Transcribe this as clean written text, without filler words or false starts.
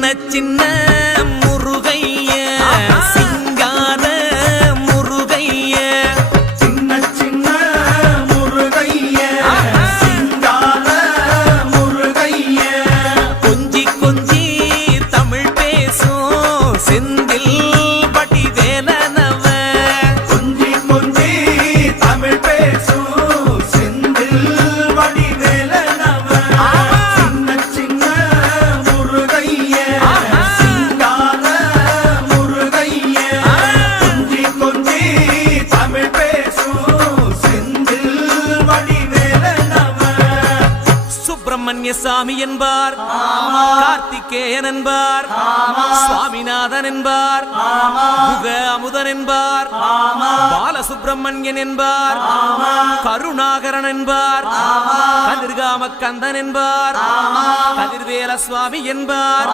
சின்ன சின்ன முருகைய சிங்கார முருகைய சின்ன சின்ன முருகைய சிங்கார முருகைய கொஞ்சி கொஞ்சி தமிழ் பேசும் செந்தில் பட்டி வேலனவ கொஞ்சி கொஞ்சி தமிழ் பேசும் செந்தில் பட்டி வேலனவ சின்ன சின்ன முருகைய சிங்கார முருகைய கொஞ்சி கொஞ்சி தமிழ் பேசும் செந்தில் பட்டி வேலனவ சுப்பிரமணிய சாமி என்பார் கார்த்திகேயன் என்பார் சுவாமிநாதன் என்பார் முக அமுதன் என்பார் பாலசுப்பிரமணியன் என்பார் கருணாகரன் என்பார் கதிர்காம கந்தன் என்பார் கதிர்வேல சுவாமி என்பார்